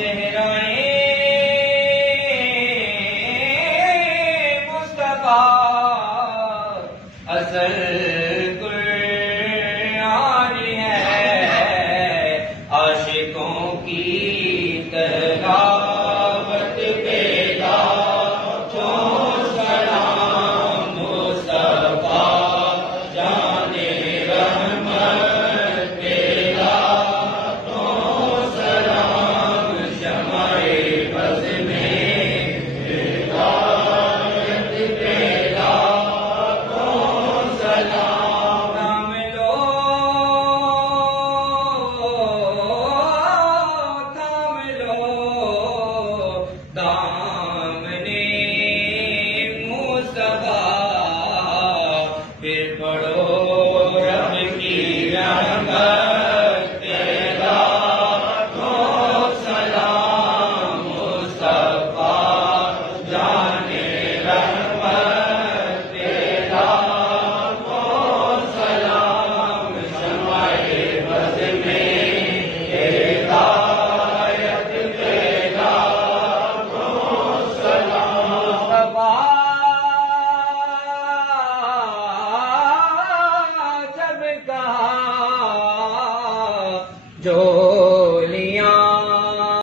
चेहराए मुस्तफा असल कुरान है आशिकों की तलावत पे लाखों सलाम मुस्तफा जाने रहमत पे लाखों सलाम शमाए बज़ में हिदायत पे लाखों सलाम थाम लो दामने मुस्तफा फिर पढ़ो रब की रहमत पे लाखों सलाम मुस्तफा जाने रहमत पे लाखों सलाम शमाए बज़ में हिदायत पे लाखों सलाम मुस्तफा जब कहा जो